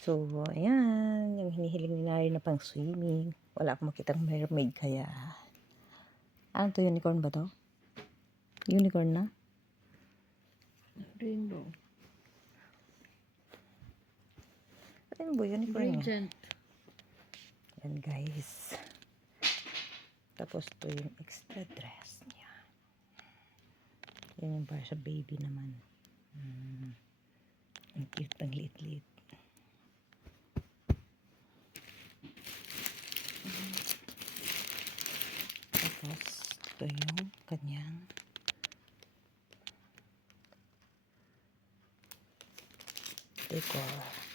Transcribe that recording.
So, ayan. Yung hinihiling ni Nari na pang swimming. Wala akong makitang mermaid kaya. Ano to? Unicorn ba to? Unicorn na? Rainbow. Rainbow unicorn. Gradient. Yan guys. Tapos to yung extra dress niya. Yan yung para sa baby naman. Mm. Ang cute ng liit-liit. Tapos ito yung kanyang decor.